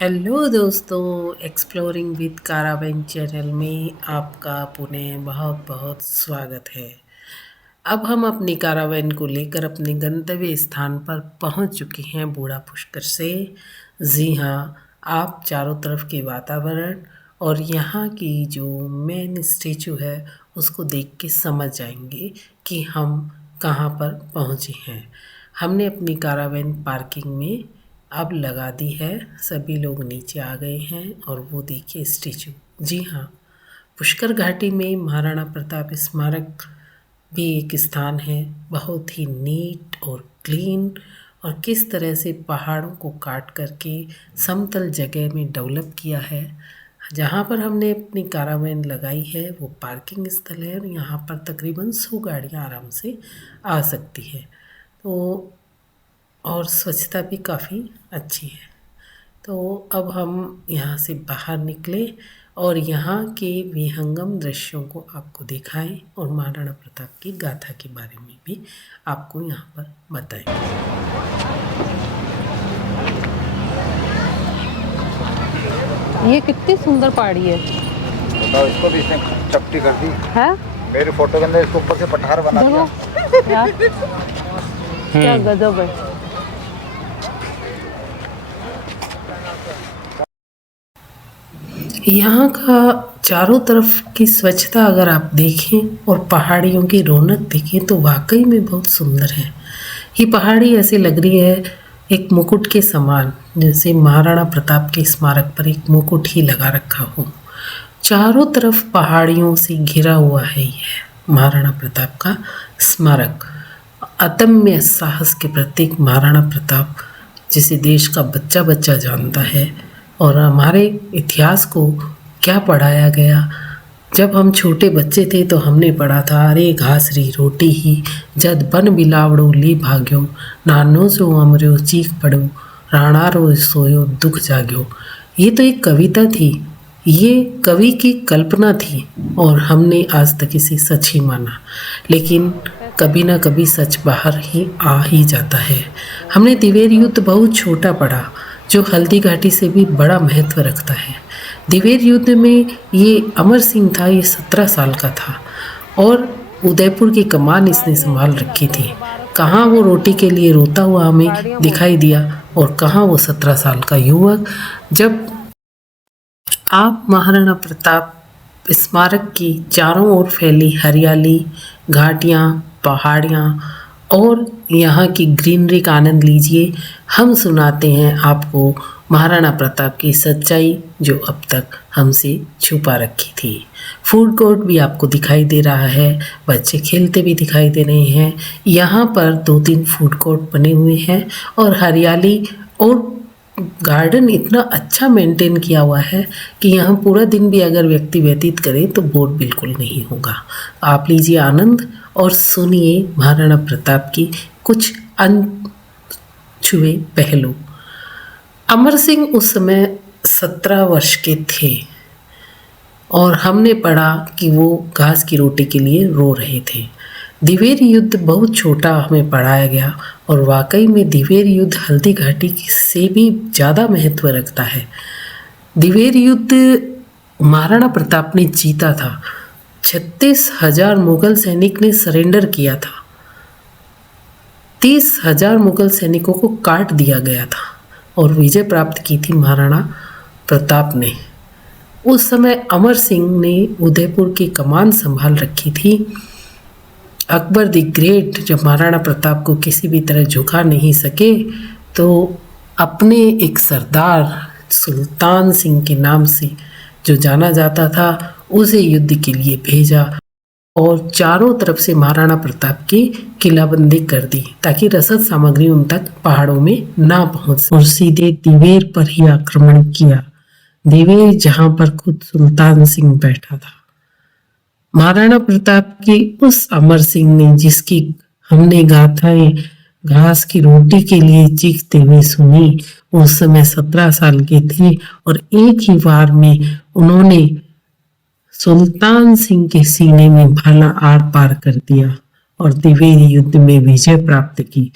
Hello दोस्तों, exploring with कारावैन channel में आपका पुनः बहुत बहुत स्वागत है। अब हम अपनी कारावैन को लेकर अपने गंतव्य स्थान पर पहुंच चुके हैं बूढ़ा पुष्कर से। जी हाँ, आप चारों तरफ के वातावरण और यहाँ की जो मेन स्टेचू है उसको देख के समझ जाएंगे कि हम कहाँ पर पहुँचे हैं। हमने अपनी कारावैन पार्किंग में अब लगा दी है। सभी लोग नीचे आ गए हैं और वो देखिए स्टेचू। जी हाँ, पुष्कर घाटी में महाराणा प्रताप स्मारक भी एक स्थान है, बहुत ही नीट और क्लीन, और किस तरह से पहाड़ों को काट करके समतल जगह में डेवलप किया है। जहाँ पर हमने अपनी कारावैन लगाई है वो पार्किंग स्थल है और यहाँ पर तकरीबन 100 गाड़ियाँ आराम से आ सकती है। तो और स्वच्छता भी काफ़ी अच्छी है। तो अब हम यहाँ से बाहर निकले और यहाँ के विहंगम दृश्यों को आपको दिखाएं और महाराणा प्रताप की गाथा के बारे में भी आपको यहाँ पर बताएं। ये कितनी सुंदर पहाड़ी है। बताओ, इसको भी इसने चपटी कर दी है मेरी फोटो के अंदर, इसको ऊपर से पठार बना दिया। यार क्या गजब है। यहाँ का चारों तरफ की स्वच्छता अगर आप देखें और पहाड़ियों की रौनक देखें तो वाकई में बहुत सुंदर है। ये पहाड़ी ऐसी लग रही है एक मुकुट के समान, जैसे महाराणा प्रताप के स्मारक पर एक मुकुट ही लगा रखा हो। चारों तरफ पहाड़ियों से घिरा हुआ है यह महाराणा प्रताप का स्मारक। अदम्य साहस के प्रतीक महाराणा प्रताप, जिसे देश का बच्चा बच्चा जानता है। और हमारे इतिहास को क्या पढ़ाया गया, जब हम छोटे बच्चे थे तो हमने पढ़ा था, अरे घासरी रोटी ही जद बन बिलावड़ो ली भाग्यो, नानो सो अमरो चीख पड़ो, राणा रो सोयो दुख जाग्यो। ये तो एक कविता थी, ये कवि की कल्पना थी और हमने आज तक इसे सच ही माना। लेकिन कभी ना कभी सच बाहर ही आ ही जाता है। हमने दिवेर युद्ध बहुत छोटा पढ़ा, जो हल्दी घाटी से भी बड़ा महत्व रखता है। दिवेर युद्ध में ये अमर सिंह था, ये 17 साल का था और उदयपुर की कमान इसने संभाल रखी थी। कहाँ वो रोटी के लिए रोता हुआ हमें दिखाई दिया और कहाँ वो 17 साल का युवक। जब आप महाराणा प्रताप स्मारक की चारों ओर फैली हरियाली, घाटियाँ, पहाड़ियाँ और यहाँ की ग्रीनरी का आनंद लीजिए। हम सुनाते हैं आपको महाराणा प्रताप की सच्चाई, जो अब तक हमसे छुपा रखी थी। फूड कोर्ट भी आपको दिखाई दे रहा है, बच्चे खेलते भी दिखाई दे रहे हैं। यहाँ पर 2-3 फूड कोर्ट बने हुए हैं और हरियाली और गार्डन इतना अच्छा मेंटेन किया हुआ है कि यहाँ पूरा दिन भी अगर व्यक्ति व्यतीत करे तो बोर बिल्कुल नहीं होगा। आप लीजिए आनंद और सुनिए महाराणा प्रताप की कुछ अनछुए पहलू। अमर सिंह उस समय 17 वर्ष के थे और हमने पढ़ा कि वो घास की रोटी के लिए रो रहे थे। दिवेर युद्ध बहुत छोटा हमें पढ़ाया गया और वाकई में दिवेर युद्ध हल्दी घाटी से भी ज़्यादा महत्व रखता है। दिवेर युद्ध महाराणा प्रताप ने जीता था। 36,000 मुगल सैनिक ने सरेंडर किया था। 30,000 मुगल सैनिकों को काट दिया गया था और विजय प्राप्त की थी महाराणा प्रताप ने। उस समय अमर सिंह ने उदयपुर की कमान संभाल रखी थी। अकबर द ग्रेट जब महाराणा प्रताप को किसी भी तरह झुका नहीं सके तो अपने एक सरदार सुल्तान सिंह के नाम से जो जाना जाता था उसे युद्ध के लिए भेजा और चारों तरफ से महाराणा प्रताप की किलाबंदी कर दी ताकि रसद सामग्री उन तक पहाड़ों में ना पहुंच और सीधे दिवेर पर ही आक्रमण किया। दिवेर जहां पर खुद सुल्तान सिंह बैठा था। महाराणा प्रताप की उस अमर सिंह ने, जिसकी हमने गाथाएं घास की रोटी के लिए चीखते हुए सुनी, उस समय 17 साल के थे और एक ही बार में उन्होंने सुल्तान सिंह के सीने में भाला आर पार कर दिया और दिवेर युद्ध में विजय प्राप्त की।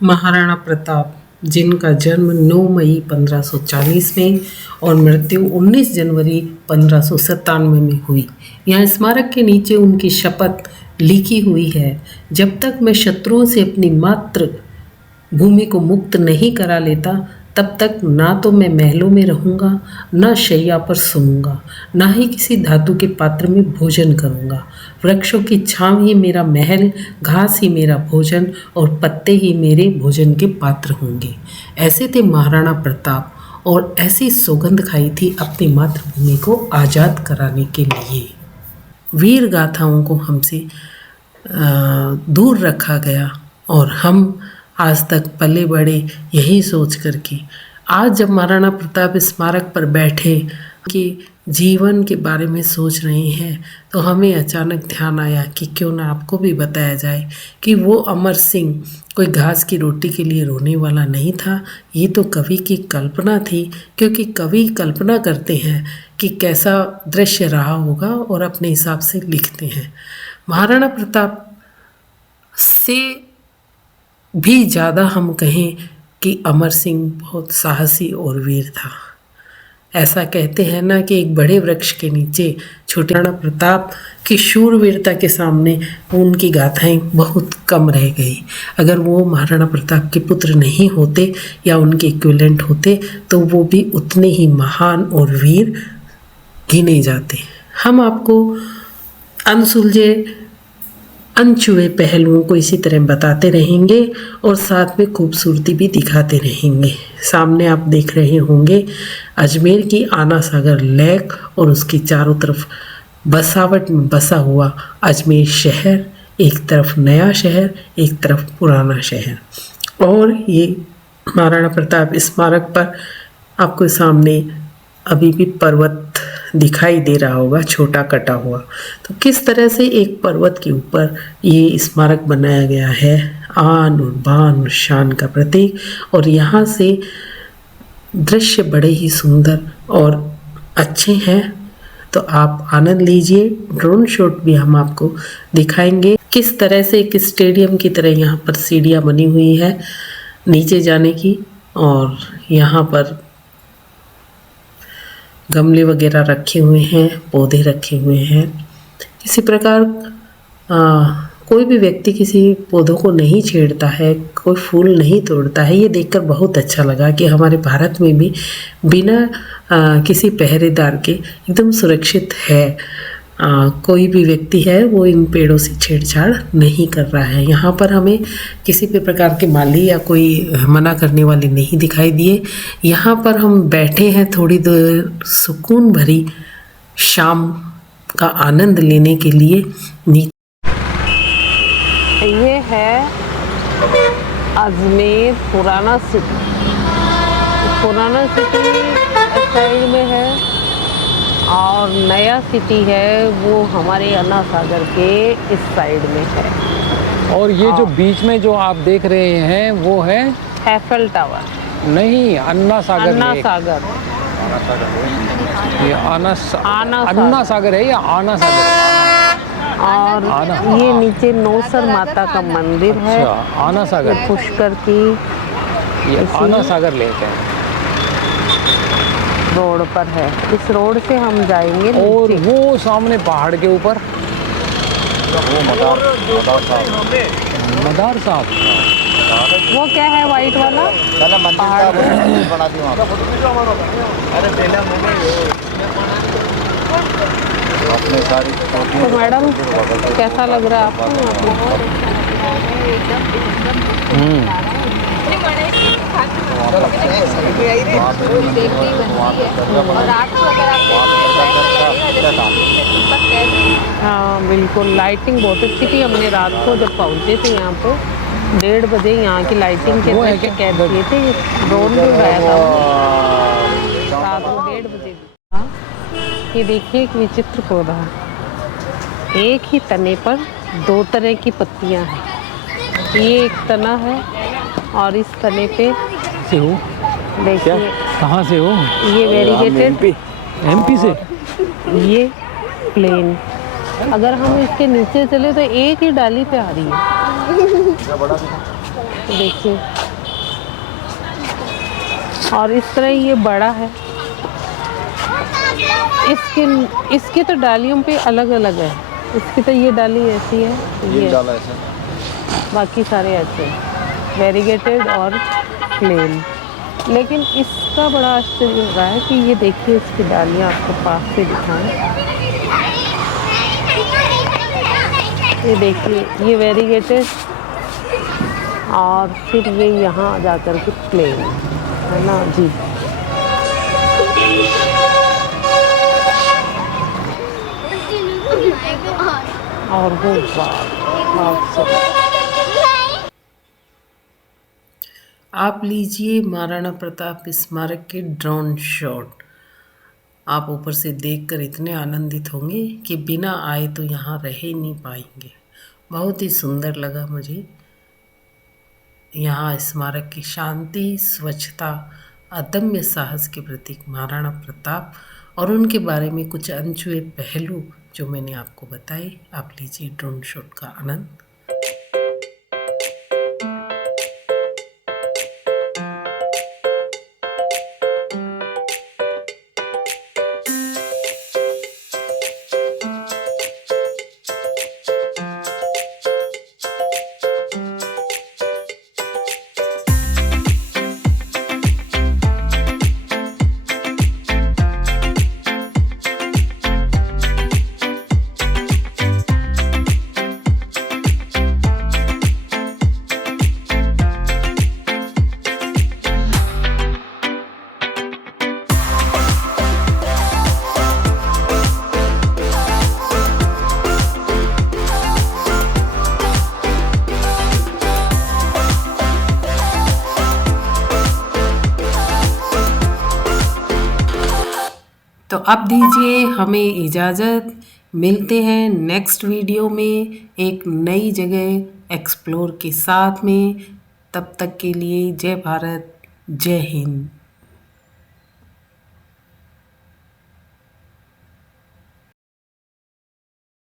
महाराणा प्रताप जिनका जन्म 9 मई 1540 में और मृत्यु 19 जनवरी 1597 में हुई। यहाँ स्मारक के नीचे उनकी शपथ लिखी हुई है, जब तक मैं शत्रुओं से अपनी मातृ भूमि को मुक्त नहीं करा लेता, तब तक ना तो मैं महलों में रहूँगा, ना शैया पर सोऊंगा, ना ही किसी धातु के पात्र में भोजन करूँगा। वृक्षों की छांव ही मेरा महल, घास ही मेरा भोजन और पत्ते ही मेरे भोजन के पात्र होंगे। ऐसे थे महाराणा प्रताप, और ऐसी सौगंध खाई थी अपनी मातृभूमि को आज़ाद कराने के लिए। वीर गाथाओं को हमसे दूर रखा गया और हम आज तक पले बड़े यही सोच करके। आज जब महाराणा प्रताप स्मारक पर बैठे कि जीवन के बारे में सोच रहे हैं, तो हमें अचानक ध्यान आया कि क्यों ना आपको भी बताया जाए कि वो अमर सिंह कोई घास की रोटी के लिए रोने वाला नहीं था। ये तो कवि की कल्पना थी, क्योंकि कवि कल्पना करते हैं कि कैसा दृश्य रहा होगा और अपने हिसाब से लिखते हैं। महाराणा प्रताप से भी ज़्यादा हम कहें कि अमर सिंह बहुत साहसी और वीर था। ऐसा कहते हैं ना कि एक बड़े वृक्ष के नीचे छोटे महाराणा प्रताप की शूरवीरता के सामने उनकी गाथाएं बहुत कम रह गई। अगर वो महाराणा प्रताप के पुत्र नहीं होते या उनके इक्विवेलेंट होते, तो वो भी उतने ही महान और वीर गिने जाते। हम आपको अनसुलझे अनछुए पहलुओं को इसी तरह बताते रहेंगे और साथ में खूबसूरती भी दिखाते रहेंगे। सामने आप देख रहे होंगे अजमेर की आना सागर लेक और उसकी चारों तरफ बसावट में बसा हुआ अजमेर शहर। एक तरफ नया शहर, एक तरफ पुराना शहर। और ये महाराणा प्रताप स्मारक पर आपको सामने अभी भी पर्वत दिखाई दे रहा होगा, छोटा कटा हुआ। तो किस तरह से एक पर्वत के ऊपर ये स्मारक बनाया गया है, आन और बान और शान का प्रतीक। और यहाँ से दृश्य बड़े ही सुंदर और अच्छे हैं, तो आप आनंद लीजिए। ड्रोन शॉट भी हम आपको दिखाएंगे किस तरह से एक स्टेडियम की तरह यहाँ पर सीढ़ियाँ बनी हुई है नीचे जाने की, और यहाँ पर गमले वगैरह रखे हुए हैं, पौधे रखे हुए हैं। किसी प्रकार कोई भी व्यक्ति किसी पौधों को नहीं छेड़ता है, कोई फूल नहीं तोड़ता है। ये देखकर बहुत अच्छा लगा कि हमारे भारत में भी बिना किसी पहरेदार के एकदम सुरक्षित है। कोई भी व्यक्ति है वो इन पेड़ों से छेड़छाड़ नहीं कर रहा है। यहाँ पर हमें किसी भी प्रकार के माली या कोई मना करने वाले नहीं दिखाई दिए। यहाँ पर हम बैठे हैं थोड़ी देर सुकून भरी शाम का आनंद लेने के लिए। ये है अजमेर पुराना सिटी। पुराना सिटी साइड में है और नया सिटी है वो हमारे अन्ना सागर के इस साइड में है। और ये जो बीच में जो आप देख रहे हैं वो है एफेल टावर। नहीं, अन्ना सागर। अन्ना सागर, ये अन्ना सागर है या आना सागर? और ये नीचे नौसर माता का मंदिर है। अच्छा, आना सागर पुष्कर की ये आना सागर लेक है, रोड पर है। इस रोड से हम जाएंगे और नीचे। वो सामने पहाड़ के ऊपर वो मदार साहब। वो क्या है वाइट वाला? पहले मंदिर था, वो मंदिर बना दी वहाँ अपने सारी। तो मैडम कैसा लग रहा है आपको? हाँ बिल्कुल, लाइटिंग बहुत अच्छी थी। हमने रात को जब पहुँचे थे यहाँ पे 1:30 बजे यहाँ की लाइटिंग के दृश्य कैद किए थे। ड्रोन भी उड़ाया था रात को 1:30 बजे। ये देखिए एक विचित्र पौधा, एक ही तने पर 2 तरह की पत्तियाँ हैं। ये एक तना है और इस तने पे से हो? देखिए कहाँ से हो? ये वेरीगेटेड एमपी से। ये प्लेन। अगर हम इसके नीचे चले तो एक ही डाली पे आ रही है। देखिए और इस तरह ये बड़ा है। इसके तो डालियों पे अलग अलग है। इसकी तो ये डाली ऐसी है, ये डाला ऐसा, बाकी सारे ऐसे वेरीगेटेड और प्लेन। लेकिन इसका बड़ा आश्चर्य हो रहा है कि ये देखिए, इसकी डालियाँ आपको पास से दिखाएं। ये देखिए, ये वेरीगेटेड और फिर ये यहाँ जा कर के प्लेन है ना जी। और वो आप लीजिए महाराणा प्रताप स्मारक के ड्रोन शॉट। आप ऊपर से देखकर इतने आनंदित होंगे कि बिना आए तो यहाँ रह ही नहीं पाएंगे। बहुत ही सुंदर लगा मुझे। यहाँ स्मारक की शांति, स्वच्छता, अदम्य साहस के प्रतीक महाराणा प्रताप और उनके बारे में कुछ अनछुए पहलू जो मैंने आपको बताए। आप लीजिए ड्रोन शॉट का आनंद। तो अब दीजिए हमें इजाज़त। मिलते हैं नेक्स्ट वीडियो में एक नई जगह एक्सप्लोर के साथ में। तब तक के लिए जय भारत, जय हिंद।